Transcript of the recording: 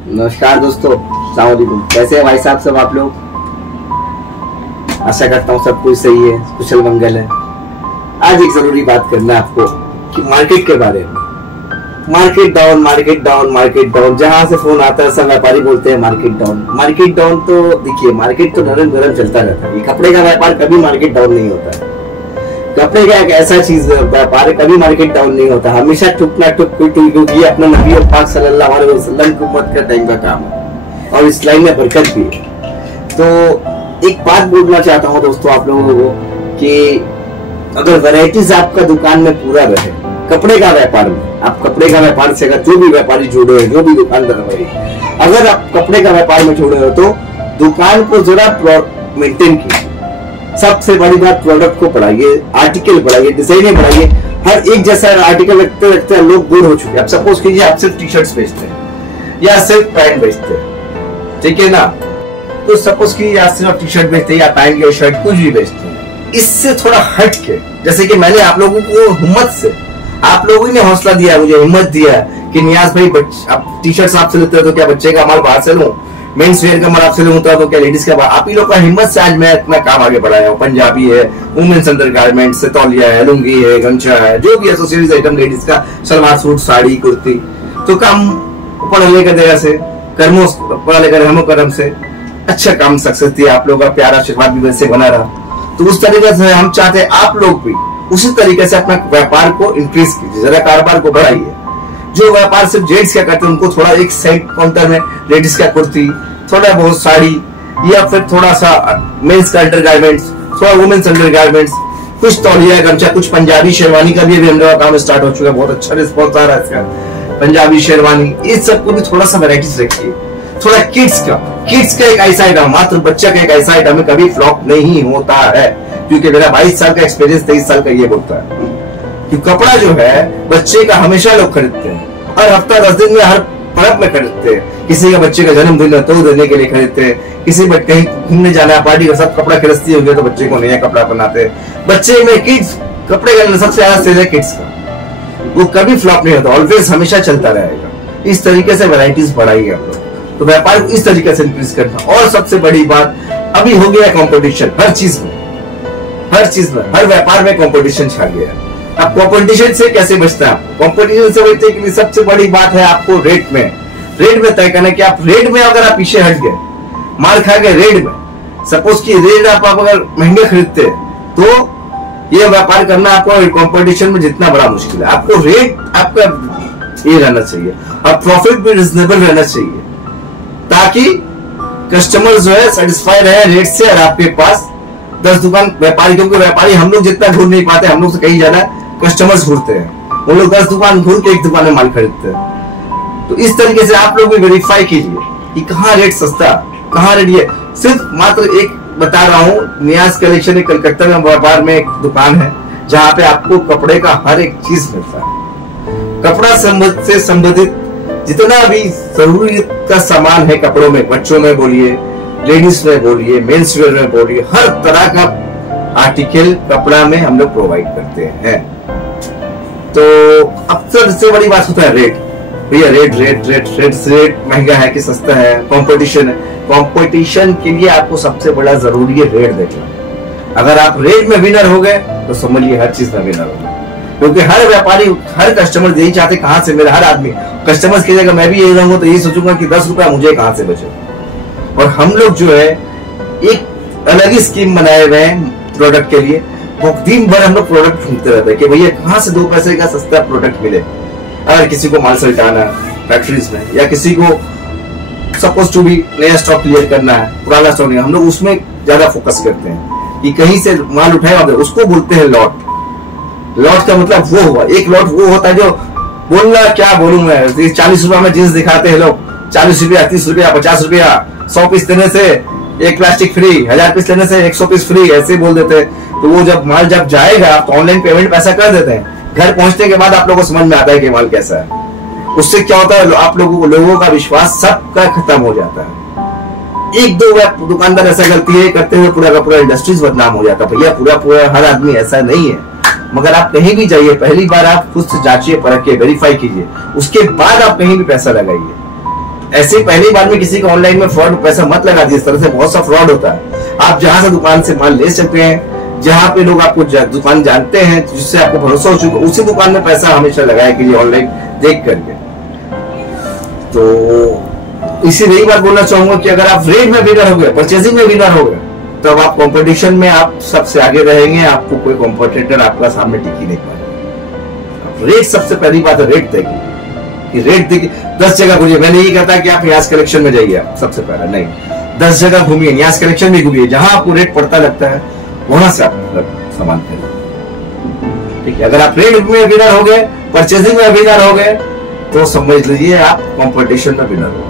नमस्कार दोस्तों, अस्सलाम वालेकुम। कैसे हैं भाई साहब सब आप लोग? आशा करता हूँ सब कुछ सही है, कुशल मंगल है। आज एक जरूरी बात करना है आपको कि मार्केट के बारे में। Market down, market down, market down, जहां से फोन आता है सब व्यापारी बोलते हैं मार्केट डाउन, मार्केट डाउन। तो देखिए, मार्केट तो नरम गरम चलता रहता है। ये कपड़े का व्यापार कभी मार्केट डाउन नहीं होता है। कपड़े का एक ऐसा चीज व्यापार कभी मार्केट डाउन नहीं होता, हमेशा टुकना टुक क्योंकि अपना नबी पाक सल्लल्लाहु अलैहि वसल्लम की उम्मत का टाइम का काम है और इस लाइन में बरकत भी है। तो एक बात बोलना चाहता हूँ दोस्तों आप लोगों को कि अगर वैरायटीज आपका दुकान में पूरा रहे, कपड़े का व्यापार में, आप कपड़े का व्यापार से अगर जो भी व्यापारी जुड़े हैं, जो भी दुकानदार भाई, अगर आप कपड़े का व्यापार में जुड़े हो तो दुकान को जरा मेंटेन कीजिए। सबसे बड़ी बात, प्रोडक्ट को बढ़ाइए, आर्टिकल बढ़ाइए, डिजाइने बढ़ाइए। हर एक जैसा आर्टिकल रखते रखते लोग बोर हो चुके हैं। अब सपोज कीजिए आप सिर्फ टी शर्ट्स बेचते हैं या सिर्फ पैंट बेचते हैं, ठीक है ना? तो सपोज कीजिए आप सिर्फ टी शर्ट बेचते हैं या पैंट या शर्ट कुछ भी बेचते हैं। इससे थोड़ा हट के, जैसे कि मैंने आप लोगों को हिम्मत से, आप लोगों ने हौसला दिया, मुझे हिम्मत दिया कि नियाज भाई आप टी शर्ट्स आपसे लेते हो तो क्या बच्चे का माल बाहर से लूं, मेंस वेयर का माल आपसे लूंगा तो क्या लेडीज का? आप ही लोग का हिम्मत से आज मैं इतना काम आगे बढ़ाया हूँ। पंजाबी है, वुमेन्स अंडरगारमेंट्स है, तौलिया है, लुंगी है, गमछा है, जो भी एसोसिएटीज आइटम लेडीज का, सलवार सूट, साड़ी, कुर्ती, तो काम पढ़ने का जगह से कर्मों पढ़ा लेकर हमो कर्म से अच्छा काम सक्सेस दिया। आप लोग का प्यारा आशीर्वाद भी वैसे बना रहा। तो उस तरीके से हम चाहते हैं आप लोग भी उसी तरीके से अपना व्यापार को इंक्रीज कीजिए, जरा कारोबार को बढ़ाइए। जो व्यापार सिर्फ जेंट्स क्या करते हैं, उनको थोड़ा एक साइड काउंटर में लेडीज का कुर्ती, थोड़ा बहुत साड़ी, या फिर थोड़ा सा मेंस का अंडरगारमेंट्स, थोड़ा वुमेन्स अंडरगारमेंट्स, कुछ तौलिया गमछा, कुछ पंजाबी शेरवानी का भी अभी हम लोग का काम स्टार्ट हो चुका है। बहुत अच्छा रिस्पॉन्स आ रहा है इसका। पंजाबी शेरवानी, इस सब को भी थोड़ा सा वैरायटीज रखिए। थोड़ा किड्स का एक ऐसा आइटम, मात्र बच्चा का एक ऐसा आइटम कभी फ्लॉप नहीं होता है, क्योंकि मेरा 22 साल का एक्सपीरियंस 23 साल का ये बोलता है कि कपड़ा जो है बच्चे का हमेशा लोग खरीदते हैं, हर हफ्ता 10 दिन में, हर पर्व में खरीदते हैं। किसी का बच्चे का जन्मदिन है तो देने के लिए खरीदते हैं, किसी कहीं घूमने जाना है, पार्टी का सब कपड़ा खरीदती होगी तो बच्चे को नया कपड़ा बनाते हैं। बच्चे में किड्स कपड़े का सबसे ज्यादा सेल है किड्स का, वो कभी फ्लॉप नहीं होता, ऑलवेज हमेशा चलता रहेगा। इस तरीके से वैरायटीज बढ़ाइए आप लोग, तो व्यापार को इस तरीके से इंक्रीज करना। और सबसे बड़ी बात, अभी हो गया कंपटीशन हर चीज में, हर व्यापार में कंपटीशन छा गया। अब कंपटीशन से कैसे बचना है? कंपटीशन से बचने के लिए सबसे बड़ी बात है आपको रेट में तय करना कि आप रेट में अगर आप पीछे हट गए, मार खा गए रेट में, सपोज की रेट आप अगर महंगे खरीदते हैं तो ये व्यापार करना आपको कंपटीशन में जितना बड़ा मुश्किल है। आपको रेट आपका ये रहना चाहिए और प्रॉफिट भी रिजनेबल रहना चाहिए, ताकि कस्टमर जो है सेटिस्फाई रहे रेट से। और आपके पास 10 दुकान व्यापारी, क्योंकि व्यापारी हम लोग जितना घूर नहीं पाते, हम लोग से कहीं ज्यादा कस्टमर्स घूरते हैं। वो लोग 10 दुकान घूर के एक दुकान में माल खरीदते हैं। तो इस तरीके से आप लोग भी वेरीफाई कीजिए कि कहाँ रेट सस्ता, कहाँ रेट ये। सिर्फ मात्र एक बता रहा हूँ, नियाज कलेक्शन एक कलकत्ता में व्यापार में एक दुकान है जहाँ पे आपको कपड़े का हर एक चीज मिलता है। कपड़ा से संबंधित जितना भी जरूरी का सामान है कपड़ों में, बच्चों में बोलिए, लेडीज में बोलिए, मेंस वेयर में बोलिए, हर तरह का आर्टिकल कपड़ा में हम लोग प्रोवाइड करते हैं। तो अब सबसे बड़ी बात होता है रेट। भैया रेट महंगा है कि सस्ता है? कंपटीशन है। कंपटीशन के लिए आपको सबसे बड़ा जरूरी है रेट देखना। अगर आप रेट में विनर हो गए तो समझिए हर चीज में विनर होगा, क्योंकि हर व्यापारी, हर कस्टमर यही चाहते कहां से मेरा, हर आदमी कस्टमर्स की जगह मैं भी यही रहूंगा तो यही सोचूंगा कि 10 रुपया मुझे कहां से बचे। और हम लोग जो है एक अलग ही स्कीम बनाए हुए हैं प्रोडक्ट के लिए। वो दिन भर हम लोग प्रोडक्ट ढूंढते रहते हैं कि भैया कहां से 2 पैसे का सस्ता प्रोडक्ट मिले। अगर किसी को माल सल्टाना है फैक्ट्रीज में, या किसी को सपोज टू भी नया स्टॉक क्लियर करना है, पुराना स्टॉक नहीं, हम लोग उसमें ज्यादा फोकस करते हैं कि कहीं से माल उठाए, उसको बोलते हैं लॉट। लॉट का मतलब वो हुआ, एक लॉट वो होता है जो बोलना क्या बोलूं मैं, 40 रुपया में जींस दिखाते हैं लोग, 40 रुपया, 30 रुपया, 50 रुपया, 100 पीस लेने से एक प्लास्टिक फ्री, 1000 पीस लेने से 100 पीस फ्री, ऐसे बोल देते हैं। तो वो जब माल जब जाएगा तो ऑनलाइन पेमेंट पैसा कर देते हैं, घर पहुंचने के बाद आप लोगों को समझ में आता है कि माल कैसा है। उससे क्या होता है, आप लोगों का विश्वास सबका खत्म हो जाता है। एक दो दुकानदार ऐसा गलती है करते हुए पूरा का पूरा इंडस्ट्रीज बदनाम हो जाता है। भैया पूरा हर आदमी ऐसा नहीं है, मगर आप कहीं भी जाइए, पहली बार आप खुद से जांचिए, परखिए, वेरीफाई कीजिए, उसके बाद आप कहीं भी पैसा लगाइए। ऐसे पहली बार में किसी को ऑनलाइन में फ्रॉड पैसा मत लगा दिए, इस तरह से बहुत सा फ्रॉड होता है। आप जहां से दुकान से माल ले सकते हैं, जहां पे लोग आपको दुकान जानते हैं, जिससे आपको भरोसा हो चुका, उसी दुकान में पैसा हमेशा लगाया कीजिए ऑनलाइन देख करके। तो इसी यही बात बोलना चाहूंगा कि अगर आप रेट में विनर हो गए, परचेजिंग में विनर हो गए, तब आप कंपटीशन में आप सबसे आगे रहेंगे, आपको कोई कॉम्पिटिटर आपका सामने टिक ही नहीं पाएगा। रेट सबसे पहली बात है, रेट देखिए कि रेट देखिए। 10 जगह घूमिए, मैं नहीं कहता कि आप यास कलेक्शन में जाइए, आप सबसे पहले नहीं, 10 जगह घूमिए, यास कलेक्शन में घूमिए, जहां आपको रेट पड़ता लगता है वहां से आप सामान खरीदिए। ठीक है, अगर आप रेट में विनर हो गए, परचेजिंग में विनर हो गए, तो समझ लीजिए आप कंपटीशन में विनर हो।